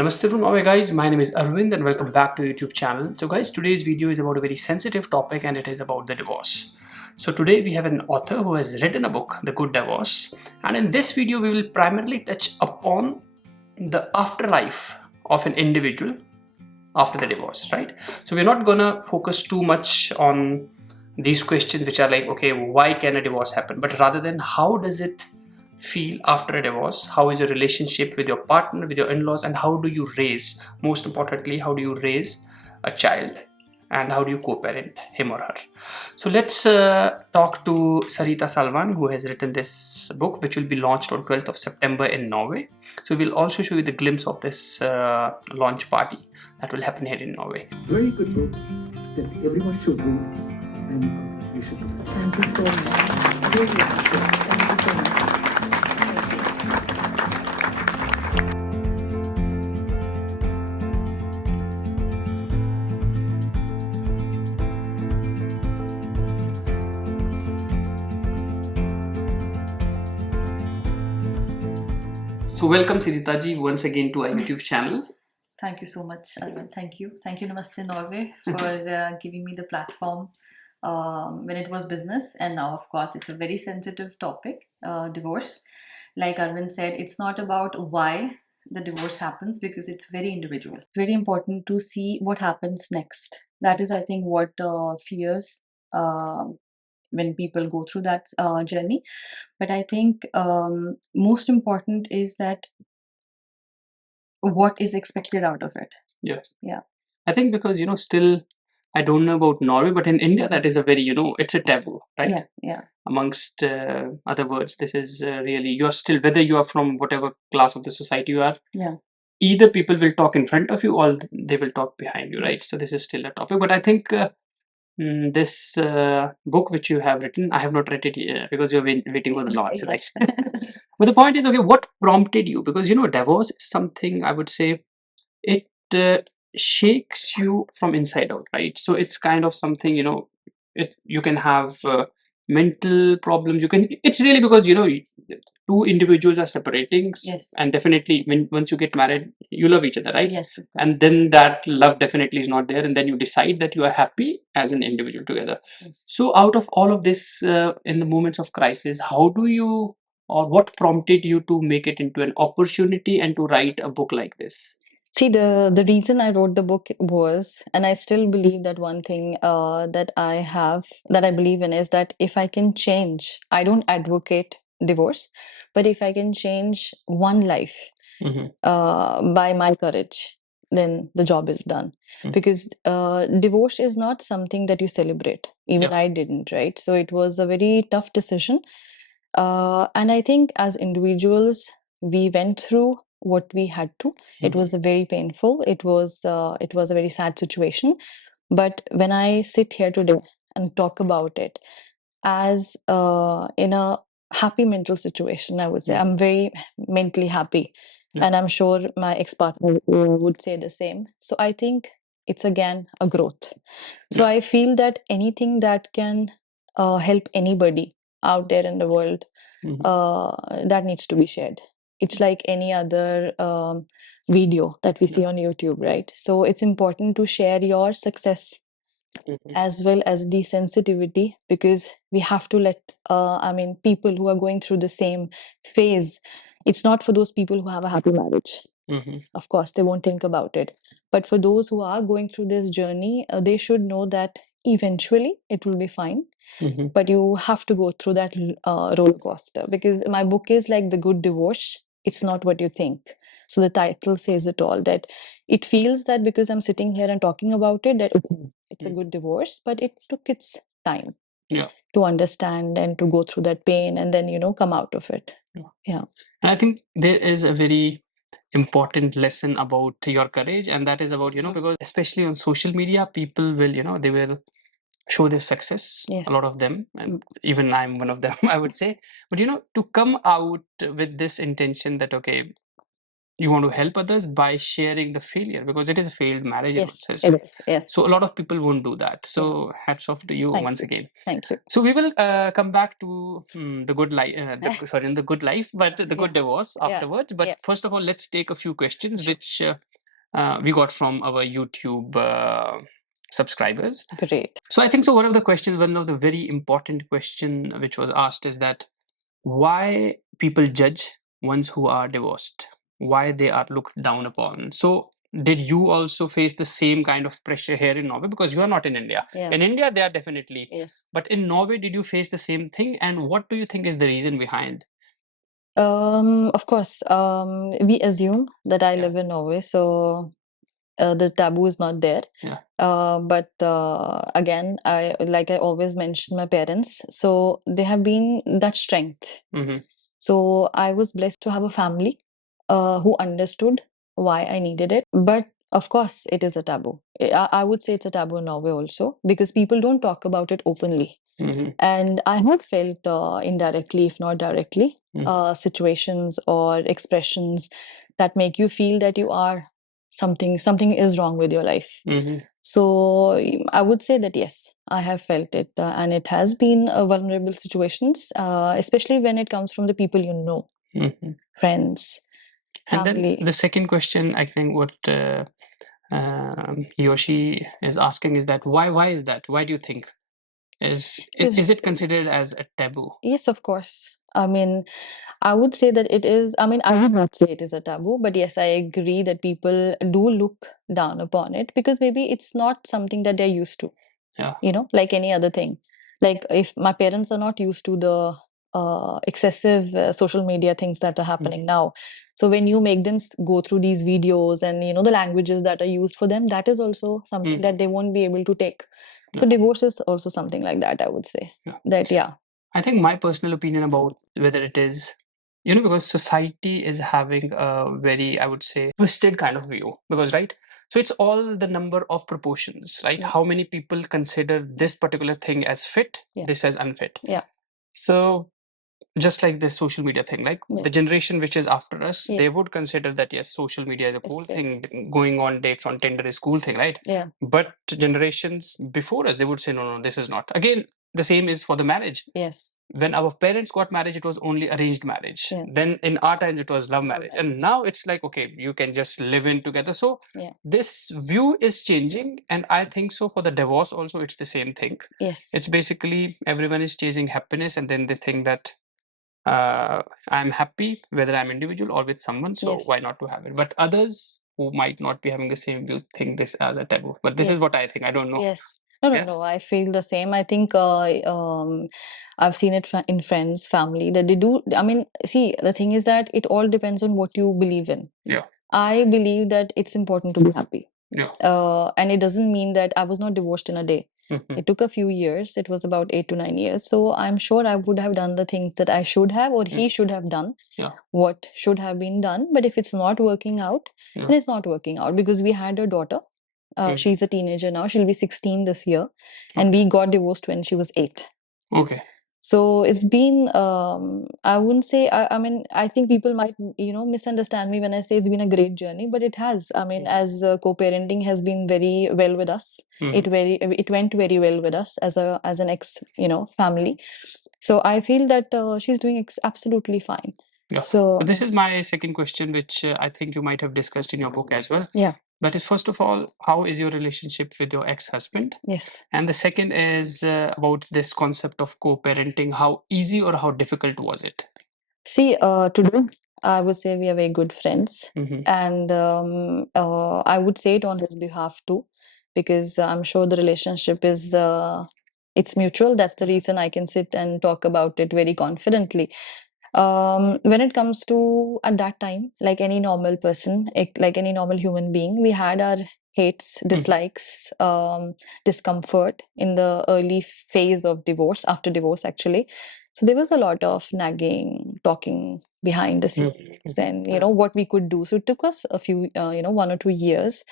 Namaste from Norway, guys. My name is Arvind and welcome back to YouTube channel. So guys, today's video is about a very sensitive topic and it is about the divorce. So today we have an author who has written a book, The Good Divorce, and in this video we will primarily touch upon the afterlife of an individual after the divorce, right? So we're not gonna focus too much on these questions which are like, okay, why can a divorce happen? But rather than how does it feel after a divorce, how is your relationship with your partner, with your in-laws, and how do you raise, most importantly, how do you raise a child and how do you co-parent him or her? So let's talk to Sarita Salwan, who has written this book, which will be launched on 12th of September in Norway. So we'll also show you the glimpse of this launch party that will happen here in Norway. Very good book that everyone should read, and we should do that. Thank you so much. Really, thank you so much. So welcome Sarita ji once again to our YouTube channel. Thank you so much, Arvind. Thank you. Thank you, Namaste Norway, for giving me the platform when it was business. And now, of course, it's a very sensitive topic, divorce. Like Arvind said, it's not about why the divorce happens because it's very individual. Very important to see what happens next. That is, I think, what fears when people go through that journey. But I think most important is that what is expected out of it. Yes. Yeah. I think because, still, I don't know about Norway, but in India, that is a very, it's a taboo, right? Yeah, yeah. Amongst other words, this is really, you are still, whether you are from whatever class of the society you are, Yeah. either people will talk in front of you or they will talk behind you, right? Yes. So this is still a topic. But I think this book which you have written, I have not read it yet because you're waiting for the launch, right? Yes. But the point is, okay, what prompted you? Because, divorce is something, I would say, it shakes you from inside out, right? So it's kind of something, you can have mental problems. It's really because, two individuals are separating. Yes. And definitely once you get married, you love each other, right? Yes. Of course. And then that love definitely is not there. And then you decide that you are happy as an individual together. Yes. So out of all of this, in the moments of crisis, how do you, or what prompted you to make it into an opportunity and to write a book like this? See, the reason I wrote the book was, and I still believe that one thing that I believe in is that if I can change, I don't advocate divorce, but if I can change one life by my courage, then the job is done. Mm. Because divorce is not something that you celebrate. Even Yeah. I didn't, right? So it was a very tough decision. And I think as individuals, we went through what we had to. It was very painful. It was a very sad situation. But when I sit here today and talk about it as in a happy mental situation, I would say I'm very mentally happy. Yeah. And I'm sure my ex-partner would say the same. So I think it's again a growth. So I feel that anything that can help anybody out there in the world, that needs to be shared. It's like any other video that we see on YouTube, right? So it's important to share your success as well as the sensitivity, because we have to let people who are going through the same phase, it's not for those people who have a happy marriage. Of course they won't think about it, but for those who are going through this journey, they should know that eventually it will be fine. But you have to go through that roller coaster, because my book is like The Good Divorce. It's not what you think. So the title says it all, that it feels that because I'm sitting here and talking about it, that it's a good divorce, but it took its time to understand and to go through that pain and then, come out of it. Yeah. And I think there is a very important lesson about your courage, and that is about, because especially on social media, people will, they will show their success. Yes. A lot of them, and even I'm one of them, I would say. But to come out with this intention that, okay, you want to help others by sharing the failure, because it is a failed marriage. Yes, It it is. Yes. So a lot of people won't do that. So hats off to you once again. Thank you. So we will come back to the good life, the good life, but the good divorce afterwards. But first of all, let's take a few questions which we got from our YouTube subscribers. Great. So I think so. One of the very important question which was asked is that why people judge ones who are divorced, why they are looked down upon. So did you also face the same kind of pressure here in Norway? Because you are not in India. Yeah. In India, they are definitely. Yes. But in Norway, did you face the same thing? And what do you think is the reason behind? Of course, we assume that I Yeah. live in Norway, so the taboo is not there. Yeah. But again, I always mention my parents, so they have been that strength. Mm-hmm. So I was blessed to have a family who understood why I needed it. But of course, it is a taboo. I would say it's a taboo in Norway also because people don't talk about it openly. Mm-hmm. And I have felt indirectly, if not directly, situations or expressions that make you feel that you are something is wrong with your life. Mm-hmm. So I would say that yes, I have felt it, and it has been vulnerable situations, especially when it comes from the people you know, Mm-hmm. friends, And then family. the second question, I think, what he or she is asking is that why is that? Why do you think is it considered as a taboo? Yes, of course. I mean, I would say that it is. I mean, I would not say it is a taboo, but yes, I agree that people do look down upon it because maybe it's not something that they're used to. Yeah. Like any other thing. Like if my parents are not used to the excessive social media things that are happening now. So when you make them go through these videos and the languages that are used for them, that is also something that they won't be able to take. So divorce is also something like that, I would say. That I think my personal opinion about whether it is, because society is having a very, I would say, twisted kind of view. Because, right? So it's all the number of proportions, right? How many people consider this particular thing as fit, this as unfit. Yeah. So just like this social media thing, like the generation which is after us, they would consider that yes, social media is a cool thing, going on dates on Tinder is cool thing, right? Yeah. But generations before us, they would say no, this is not. Again, the same is for the marriage. Yes. When our parents got married, it was only arranged marriage. Then in our times, it was love marriage. And now it's like, okay, you can just live in together. So this view is changing. And I think so for the divorce also, it's the same thing. Yes. It's basically everyone is chasing happiness and then they think that I'm happy whether I'm individual or with someone, so why not to have it? But others who might not be having the same view think this as a taboo. But this is what I think. I don't know. Yes. No. I feel the same. I think I've seen it in friends, family that they do. I mean, see, the thing is that it all depends on what you believe in. Yeah. I believe that it's important to be happy. Yeah. And it doesn't mean that I was not divorced in a day. It took a few years. It was about 8 to 9 years. So I'm sure I would have done the things that I should have or he should have done. Yeah. What should have been done. But if it's not working out, then it's not working out because we had a daughter. She's a teenager now. She'll be 16 this year. And we got divorced when she was 8. Okay. So it's been, I wouldn't say, I mean, I think people might, misunderstand me when I say it's been a great journey, but it has. I mean, as co-parenting has been very well with us. It went very well with us as an ex, family. So I feel that she's doing absolutely fine. Yeah. So this is my second question, which I think you might have discussed in your book as well. Yeah. That is, first of all, how is your relationship with your ex-husband? Yes. And the second is about this concept of co-parenting. How easy or how difficult was it? See, today I would say we are very good friends, and I would say it on his behalf too, because I'm sure the relationship is it's mutual. That's the reason I can sit and talk about it very confidently. When it comes to at that time, like any normal person, like any normal human being, we had our hates, dislikes, discomfort in the early phase of divorce, after divorce, actually. So there was a lot of nagging, talking behind the scenes, and what we could do. So it took us a few, 1 or 2 years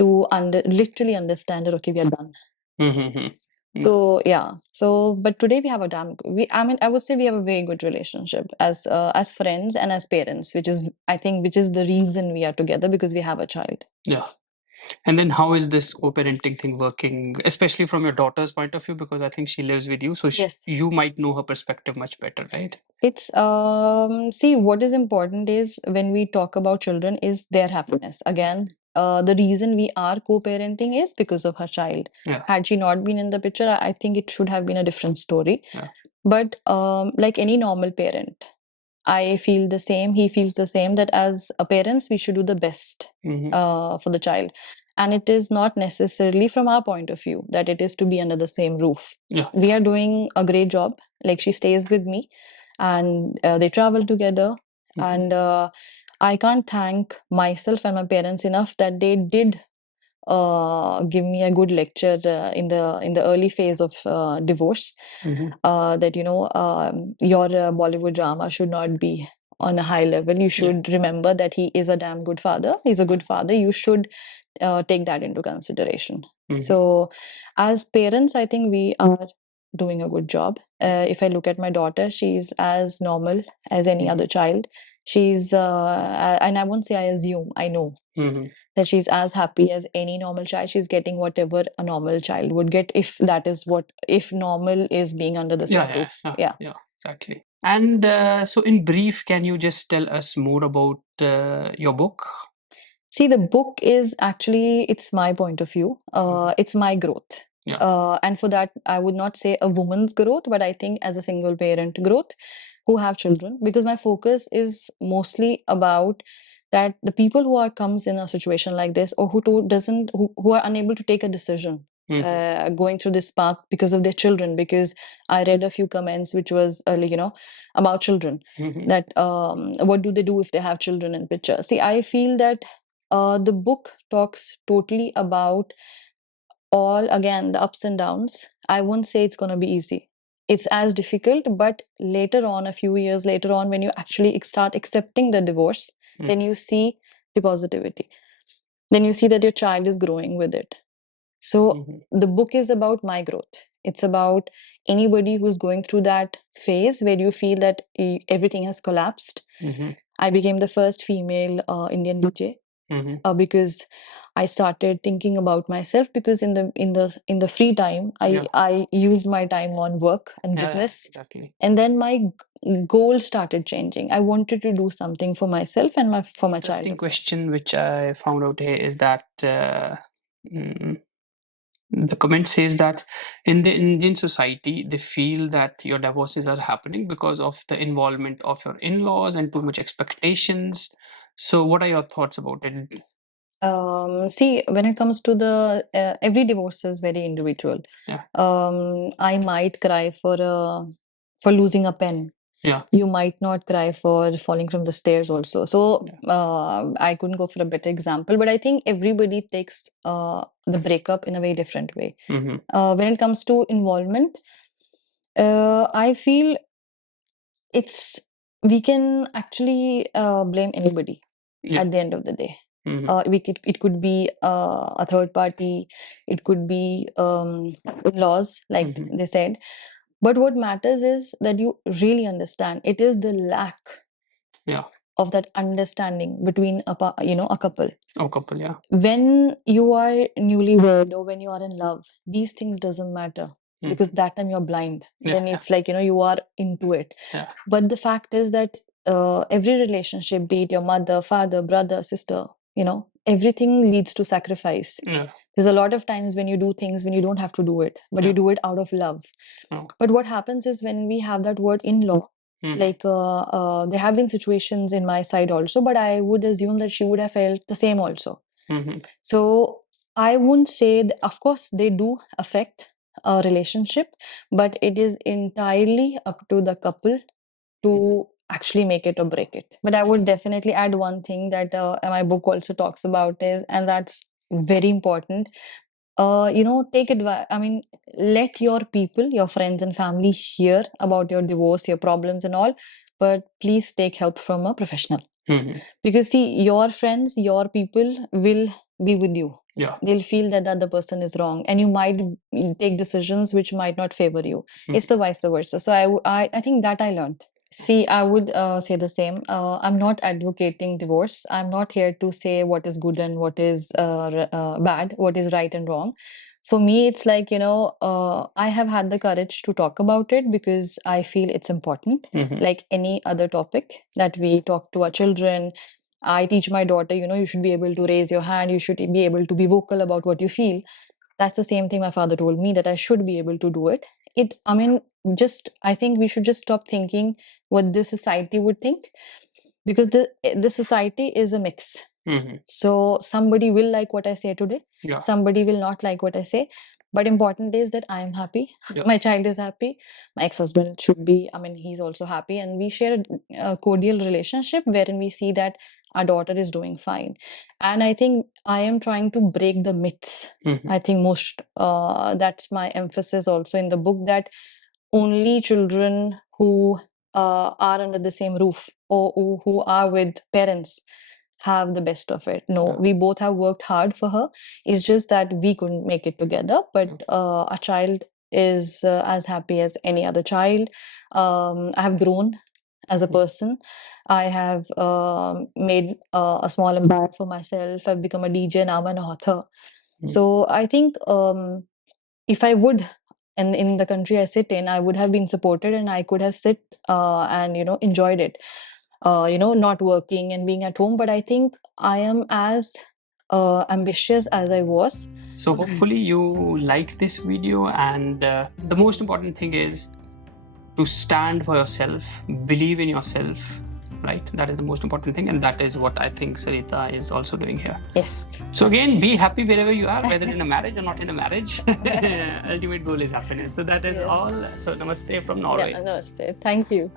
to literally understand that okay, we are done. So yeah. So but today we have a I mean, I would say we have a very good relationship as friends and as parents, which is the reason we are together, because we have a child. Yeah. And then how is this co-parenting thing working, especially from your daughter's point of view? Because I think she lives with you, so you might know her perspective much better, right? It's see, what is important is when we talk about children is their happiness. Again, the reason we are co-parenting is because of her child. Yeah. Had she not been in the picture, I think it should have been a different story. Yeah. But like any normal parent, I feel the same. He feels the same, that as a parents, we should do the best for the child. And it is not necessarily from our point of view that it is to be under the same roof. Yeah. We are doing a great job. Like, she stays with me and they travel together. And I can't thank myself and my parents enough that they did give me a good lecture in the early phase of divorce. That your Bollywood drama should not be on a high level. You should remember that he is a damn good father. He's a good father. You should take that into consideration. So, as parents, I think we are doing a good job. If I look at my daughter, she's as normal as any other child. She's and I won't say I assume, I know that she's as happy as any normal child. She's getting whatever a normal child would get, if that is what, if normal is being under the same roof. Yeah. Exactly. And so in brief, can you just tell us more about your book? See, the book is actually, it's my point of view. It's my growth. And for that, I would not say a woman's growth, but I think as a single parent growth who have children, because my focus is mostly about that the people who are comes in a situation like this, or who are unable to take a decision going through this path because of their children. Because I read a few comments which was about children, that what do they do if they have children in picture. See, I feel that the book talks totally about all, again, the ups and downs. I won't say it's going to be easy. It's as difficult, but later on, a few years later on, when you actually start accepting the divorce, then you see the positivity. Then you see that your child is growing with it. So the book is about my growth. It's about anybody who's going through that phase where you feel that everything has collapsed. I became the first female Indian DJ because I started thinking about myself, because in the free time I used my time on work and business. Exactly. And then my goal started changing. I wanted to do something for myself and for my child. Interesting question which I found out here is that the comment says that in the Indian society, they feel that your divorces are happening because of the involvement of your in-laws and too much expectations. So, what are your thoughts about it? See, when it comes to the every divorce is very individual. I might cry for losing a pen. You might not cry for falling from the stairs also. So I couldn't go for a better example, but I think everybody takes the breakup in a very different way. When it comes to involvement, I feel we can actually blame anybody at the end of the day. It could be a third party, it could be laws, like they said. But what matters is that you really understand. It is the lack of that understanding between a couple. When you are newlywed or when you are in love, these things doesn't matter, because that time you're blind. Then it's like, you are into it. But the fact is that every relationship, be it your mother, father, brother, sister, everything leads to sacrifice. There's a lot of times when you do things when you don't have to do it, but you do it out of love. But what happens is, when we have that word in-law, like there have been situations in my side also, but I would assume that she would have felt the same also. So I wouldn't say that, of course they do affect a relationship, but it is entirely up to the couple to actually make it or break it. But I would definitely add one thing that my book also talks about is, and that's very important. Take advice. I mean, let your people, your friends and family hear about your divorce, your problems and all, but please take help from a professional. Because see, your friends, your people will be with you. They'll feel that the other person is wrong, and you might take decisions which might not favor you. It's the vice versa. So I think that I learned. See, I would say the same. I'm not advocating divorce. I'm not here to say what is good and what is bad, what is right and wrong. For me, it's like, I have had the courage to talk about it because I feel it's important. Like any other topic that we talk to our children, I teach my daughter, you should be able to raise your hand, you should be able to be vocal about what you feel. That's the same thing my father told me, that I should be able to do it. I think we should just stop thinking what the society would think, because the society is a mix. So somebody will like what I say today, somebody will not like what I say, but important is that I am happy, my child is happy, my ex-husband should be, he's also happy, and we share a cordial relationship wherein we see that our daughter is doing fine. And I think I am trying to break the myths. I think that's my emphasis also in the book, that only children who are under the same roof or who are with parents have the best of it. No, we both have worked hard for her. It's just that we couldn't make it together, but a child is as happy as any other child. I have grown as a person. I have made a small empire for myself. I've become a DJ, now I'm an author. So I think if I would, in the country I sit in, I would have been supported, and I could have sit and enjoyed it. Not working and being at home. But I think I am as ambitious as I was. So hopefully you liked this video, and the most important thing is to stand for yourself, believe in yourself, right? That is the most important thing, and that is what I think Sarita is also doing here. Yes. So again, be happy wherever you are, whether in a marriage or not in a marriage. Ultimate goal is happiness. So that is all. So namaste from Norway. Yeah, namaste. Thank you.